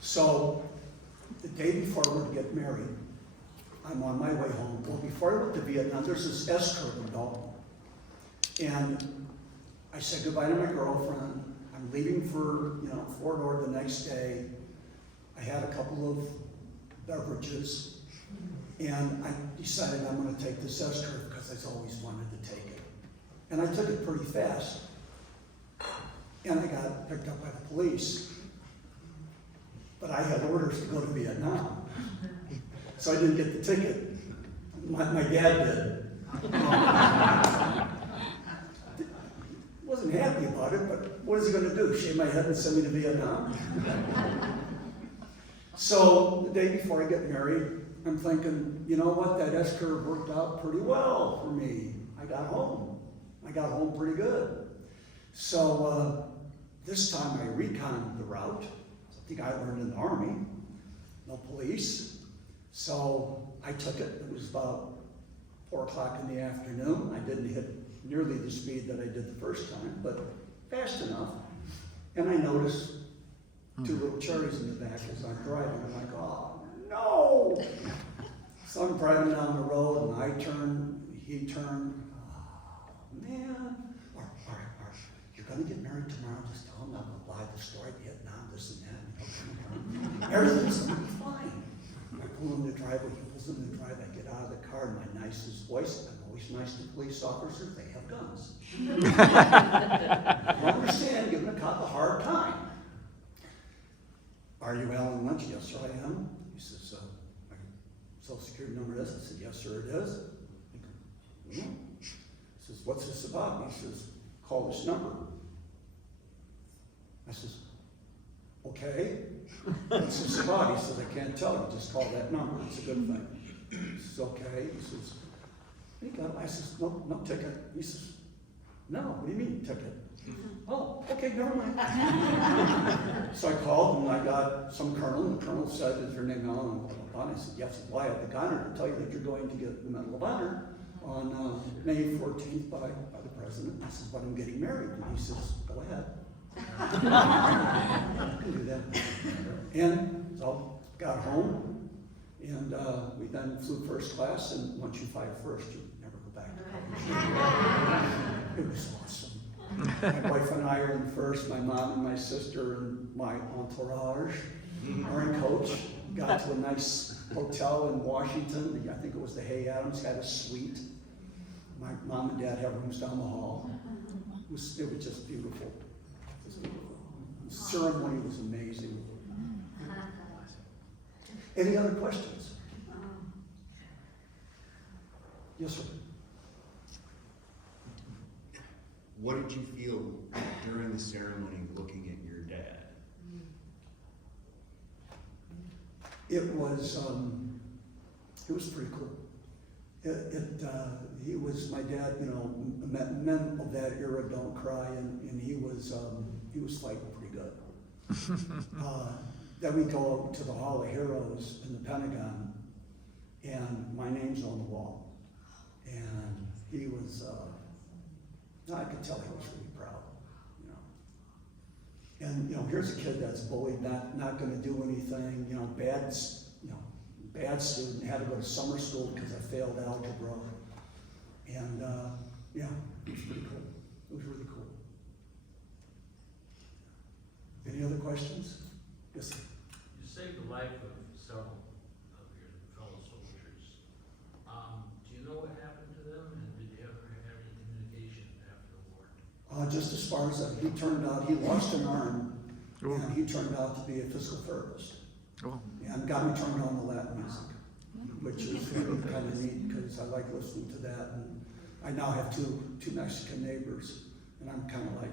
So, the day before we're to get married, I'm on my way home. Well, before I went to Vietnam, there's this S-curve in Dalton. And I said goodbye to my girlfriend. I'm leaving for, Fort Ord the next day. I had a couple of beverages. And I decided I'm going to take this S-curve because I've always wanted to take it. And I took it pretty fast. And I got picked up by the police. But I had orders to go to Vietnam. So I didn't get the ticket. My dad did. Wasn't happy about it, but what is he going to do? Shave my head and send me to Vietnam? So the day before I get married, I'm thinking, you know what? That S-curve worked out pretty well for me. I got home. I got home pretty good. So this time I reconned the route. I think I learned in the Army. No police. So I took it. It was about 4 o'clock in the afternoon. I didn't hit nearly the speed that I did the first time, but fast enough. And I noticed 2 little cherries in the back as I'm driving. I'm like, oh, no! So I'm driving down the road, and I turn, he turned. Oh, man. All right. You're going to get married tomorrow. Just tell him I'm going to buy the story, Vietnam, this and that. Everything's going to be fine. I pull in the driveway, he pulls in the driveway, I get out of the car, and my nicest voice, I'm always nice to police officers, they have guns. I understand, giving a cop a hard time. Are you Alan Lynch? Yes, sir, I am. He says, my social security number is? I said, yes, sir, it is. He says, what's this about? He says, call this number. I says, okay. What's this about? He says, I can't tell you, just call that number, it's a good thing. He says, okay. He says, you got it? I says, no ticket. He says, no, what do you mean ticket? Oh, okay, never mind. So I called and I got some colonel, and the colonel said, is your name Alan? I said, yes. Well, I have the honor to tell you that you're going to get the Medal of Honor on May 14th by the president. I said, but I'm getting married. And he says, go ahead. I can do that. And so got home, and we then flew first class, and once you fly first, you never go back to college. It was awesome. My wife and I are in first, my mom and my sister and my entourage are in coach. Got to a nice hotel in Washington. I think it was the Hay Adams, had a suite. My mom and dad had rooms down the hall. It was just beautiful. The ceremony was amazing. Any other questions? Yes, sir. What did you feel during the ceremony looking at your dad? It was pretty cool. He was my dad. Men of that era don't cry, and he was fighting pretty good. Then we go to the Hall of Heroes in the Pentagon, and my name's on the wall. And he was, I could tell he was really proud, And here's a kid that's bullied, not going to do anything, bad student, had to go to summer school because I failed algebra. And it was pretty cool. It was really cool. Any other questions? Yes, sir. You saved the life of several of your fellow soldiers. Do you know what happened to them, and did you ever have any communication after the war? Just as far as that, he lost an arm, and he turned out to be a physical therapist. Oh. And got me turned on to Latin music, which is really kind of neat because I like listening to that. And I now have two Mexican neighbors, and I'm kind of like,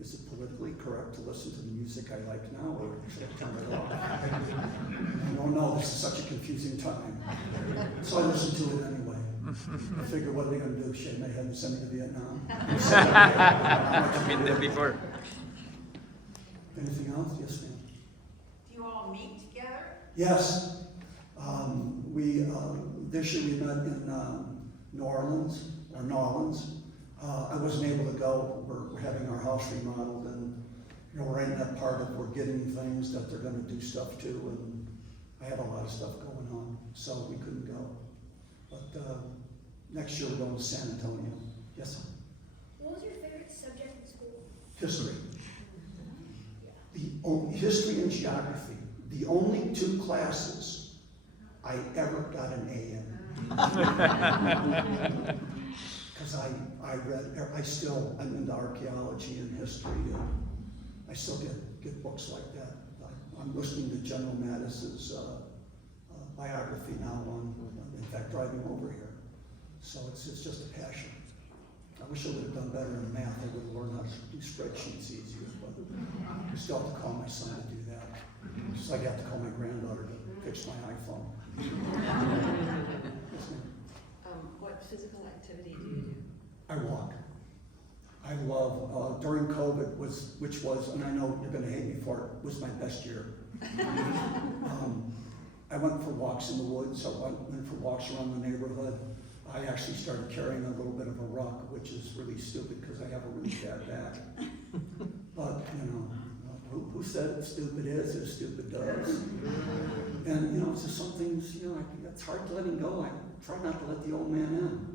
is it politically correct to listen to the music I like now, or should I turn it off? I don't know, this is such a confusing time. So I listen to it anyway. I figured, what are they gonna do, shave my head and send me to Vietnam? I've been there before. Anything else? Yes, ma'am. Do you all meet together? Yes. This year we met in New Orleans. I wasn't able to go. We're having our house remodeled, and we're in that part of we're getting things that they're going to do stuff to, and I have a lot of stuff going on, so we couldn't go. But next year we're going to San Antonio. Yes, sir. What was your favorite subject in school? History. History and geography. The only two classes I ever got an A in. Because I'm into archaeology and history, and I still get books like that. I'm listening to General Mattis's biography now in fact, driving over here. So it's just a passion. I wish I would have done better in math. I would have learned how to do spreadsheets easier, but I still have to call my son to do that. Just like I have to call my granddaughter to fix my iPhone. Yes, ma'am. What physical activity do you do? I walk. I love, during COVID, which was, and I know you're gonna hate me for it, was my best year. I went for walks in the woods, I went for walks around the neighborhood. I actually started carrying a little bit of a ruck, which is really stupid because I have a really bad back. But, who said it stupid is, it stupid does. And, it's just some things, it's hard letting go. I try not to let the old man in.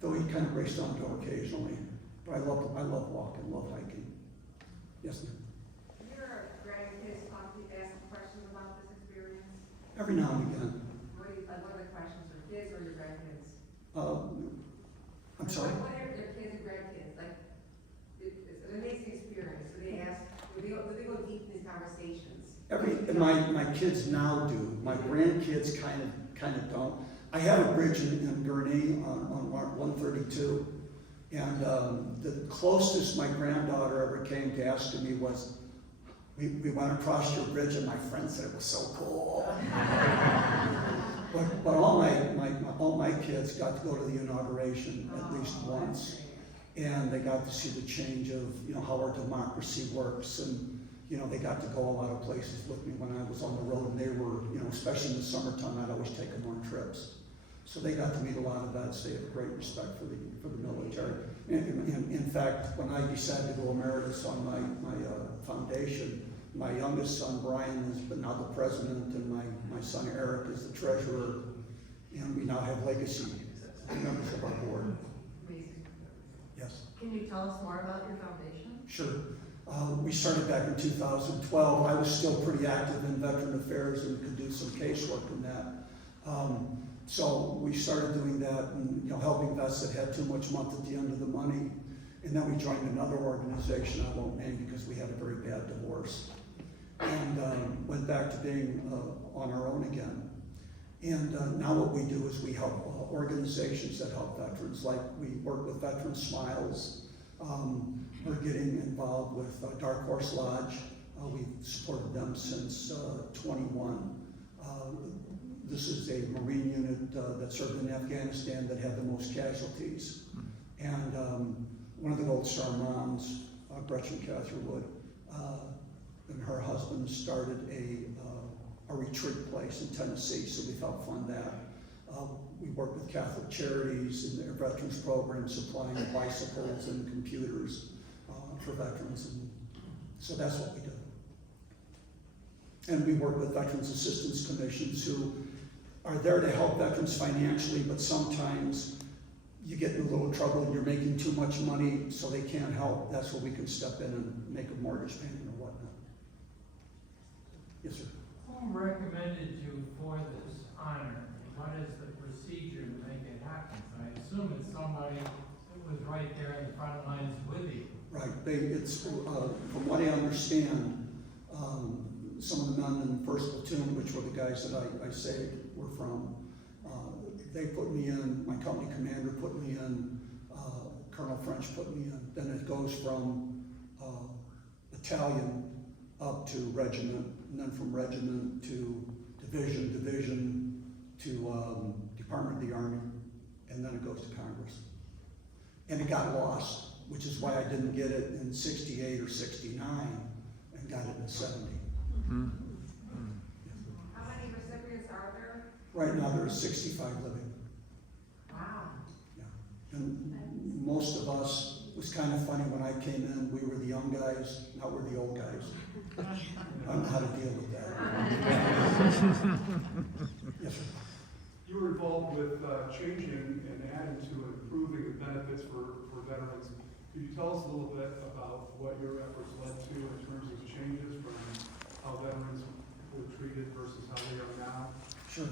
Though he kind of breaks down the door occasionally. But I love walking, love hiking. Yes, ma'am. Your grandkids ask questions about this experience? Every now and again. What are the questions, your kids or your grandkids? I'm sorry? What are your kids and grandkids? Like, it's an amazing experience. Do they go deep in these conversations? My kids now do. My grandkids kind of don't. I have a bridge in Gurnee on 132, and the closest my granddaughter ever came to asking me was, we went across your bridge, and my friend said it was so cool. but all my kids got to go to the inauguration at least once, and they got to see the change of how our democracy works, and they got to go a lot of places with me when I was on the road, and they were, especially in the summertime, I'd always take them on trips. So they got to meet a lot of vets. They have great respect for the military. In fact, when I decided to go emeritus on my foundation, my youngest son, Brian, is now the president, and my son, Eric, is the treasurer, and we now have legacy members of our board. Amazing. Yes. Can you tell us more about your foundation? Sure. We started back in 2012. I was still pretty active in veteran affairs and could do some casework in that. So we started doing that and helping vets that had too much month at the end of the money. And then we joined another organization I won't name because we had a very bad divorce. And went back to being on our own again. And now what we do is we help organizations that help veterans. Like we work with Veteran Smiles. We're getting involved with Dark Horse Lodge. We've supported them since 21. This is a Marine unit that served in Afghanistan that had the most casualties. And one of the Gold Star moms, Gretchen Catherwood, and her husband started a retreat place in Tennessee, so we helped fund that. We work with Catholic Charities in their veterans program, supplying bicycles and computers for veterans, and so that's what we do. And we work with Veterans Assistance Commissions who are there to help veterans financially, but sometimes you get in a little trouble and you're making too much money so they can't help. That's where we can step in and make a mortgage payment or whatnot. Yes, sir. Who recommended you for this honor? What is the procedure to make it happen? So I assume it's somebody that was right there in the front lines with you. Right. It's from what I understand, some of the men in the 1st Platoon, which were the guys that I saved, were from. They put me in. My company commander put me in. Colonel French put me in. Then it goes from battalion up to regiment, and then from regiment to division to Department of the Army, and then it goes to Congress. And it got lost, which is why I didn't get it in 68 or 69 and got it in 70. How many recipients are there? Right now, there's 65 living. Wow. Yeah. And most of us, it was kind of funny when I came in, we were the young guys, now we're the old guys. I don't know how to deal with that. Yes, sir. You were involved with changing and adding to and improving the benefits for veterans. Could you tell us a little bit about what your efforts led to in terms of changes from how veterans were treated versus how they are now? Sure.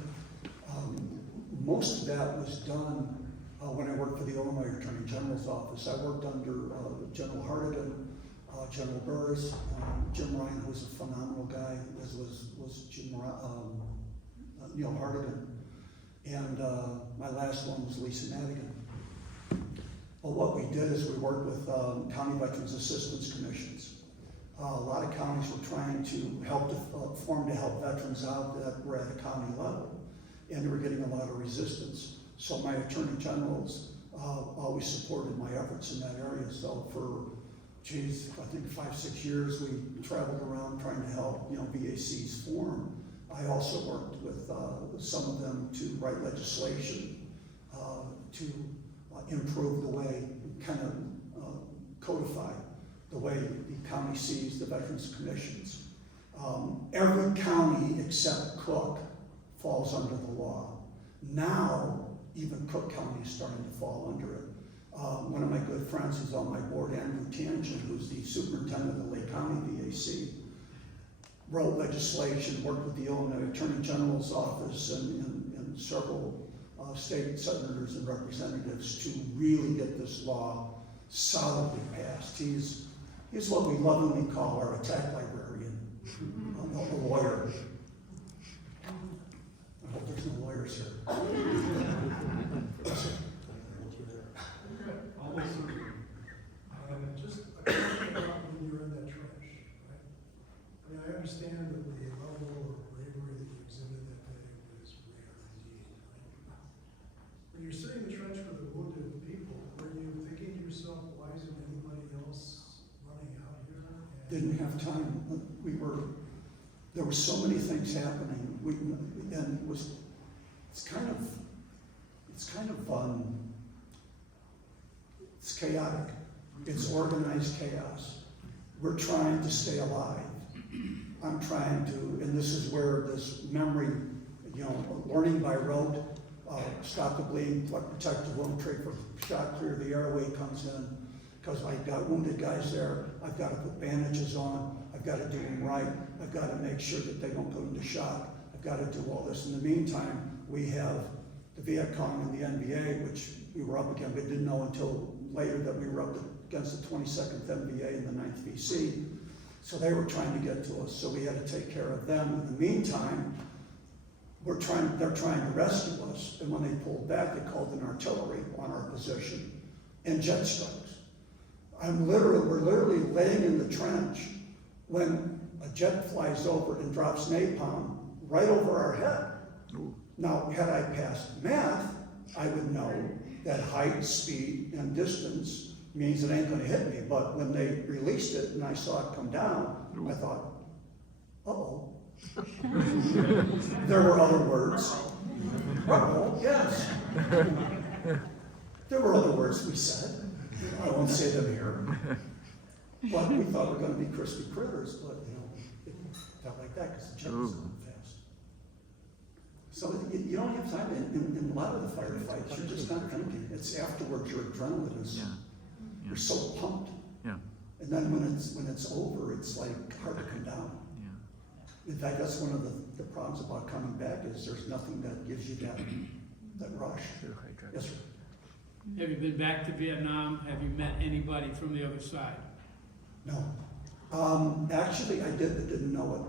Most of that was done when I worked for the Illinois Attorney General's office. I worked under General Hardigan, General Burris, Jim Ryan, who was a phenomenal guy, as was Neil Hardigan. And my last one was Lisa Madigan. Well, what we did is we worked with County Veterans Assistance Commissions. A lot of counties were trying to help form to help veterans out that were at a county level, and they were getting a lot of resistance. So my attorney generals always supported my efforts in that area. So for, I think 5-6 years, we traveled around trying to help, VACs form. I also worked with some of them to write legislation to improve the way, kind of codify the way the county sees the Veterans Commissions. Every county except Cook falls under the law. Now, even Cook County is starting to fall under it. One of my good friends who's on my board, Andrew Tangent, who's the superintendent of the Lake County VAC, wrote legislation, worked with the Illinois Attorney General's office and several state senators and representatives to really get this law solidly passed. He's what we lovingly call our attack librarian, a lawyer. I hope there's no lawyers here. Almost certainly. Just a question about when you were in that trench, right? I mean, I understand that the level of bravery that you exhibited that day was rare indeed, right? When you're sitting in the trench with the wounded people, were you thinking to yourself, why isn't anybody else running out here? Didn't have time. There were so many things happening. It's chaotic. It's organized chaos. We're trying to stay alive. I'm trying to, and this is where this memory, learning by rote, stop the bleeding, protect the wound, trade for shot, clear the airway comes in. Because I've got wounded guys there, I've got to put bandages on, I've got to do them right, I've got to make sure that they don't go into shock, I've got to do all this. In the meantime, we have the Viet Cong and the NBA, which we were up against, but didn't know until later that we were up against the 22nd NBA and the 9th VC. So they were trying to get to us, so we had to take care of them. In the meantime, they're trying to rescue us, and when they pulled back, they called in artillery on our position and jet strikes. We're literally laying in the trench when a jet flies over and drops napalm right over our head. Ooh. Now, had I passed math, I would know that height, speed, and distance means it ain't gonna hit me. But when they released it and I saw it come down, I thought, uh-oh. There were other words. Uh-oh, yes. There were other words we said. I won't say them here. But we thought we were going to be crispy critters, but it felt like that because the jet was going fast. So you don't have time in a lot of the firefights. You're just not thinking. It's afterwards your adrenaline is. Yeah. You're so pumped. Yeah. And then when it's over, it's like hard to come down. Yeah. In fact, that's one of the problems about coming back is there's nothing that gives you that rush. Yes, sir. Have you been back to Vietnam? Have you met anybody from the other side? No. Actually, I didn't know it.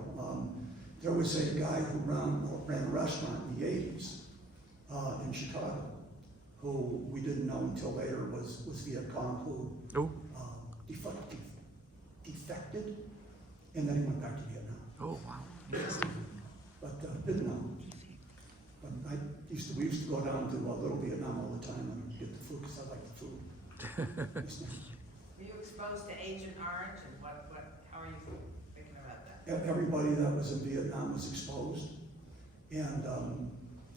There was a guy who ran a restaurant in the 80s in Chicago, who we didn't know until later was Viet Cong, who defected, and then he went back to Vietnam. Oh, wow. But didn't know. But we used to go down to Little Vietnam all the time and get the food, because I like the food. It's nice. Were you exposed to Agent Orange and how are you thinking about that? Everybody that was in Vietnam was exposed. And I'm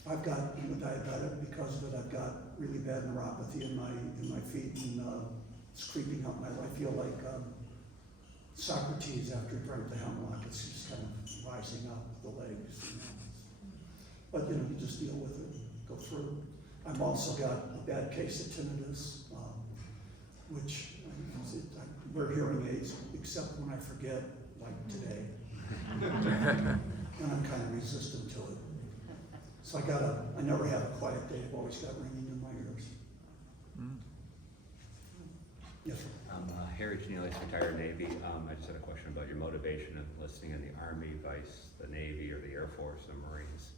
a diabetic because of it. I've got really bad neuropathy in my feet, and it's creeping up my life. I feel like Socrates after he drank the hemlock. It's just kind of rising up the legs. But you just deal with it, go through. I've also got a bad case of tinnitus, which I wear hearing aids except when I forget, like today. And I'm kind of resistant to it. So I never have a quiet day. I've always got ringing in my ears. Yes, sir. Harry Cornelius, retired Navy. I just had a question about your motivation of enlisting in the Army, vice the Navy or the Air Force or Marines.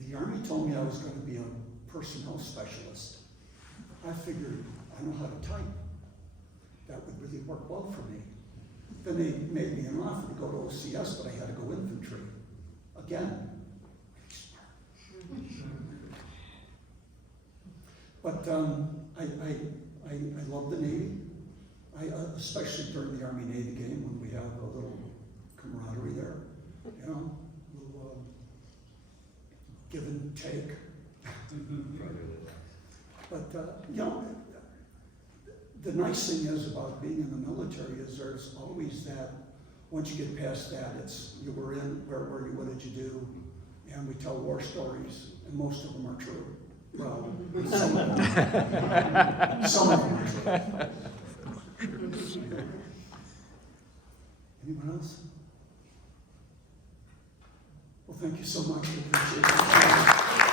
The Army told me I was going to be a personnel specialist. I figured I know how to type. That would really work well for me. Then they made me an offer to go to OCS, but I had to go infantry. Again. But I love the Navy. Especially during the Army-Navy game when we have a little camaraderie there, a little give and take. But the nice thing is about being in the military is there's always that, once you get past that, it's you were in, where were you, what did you do? And we tell war stories, and most of them are true. Well, some of them are true. Anyone else? Well, thank you so much. I appreciate it.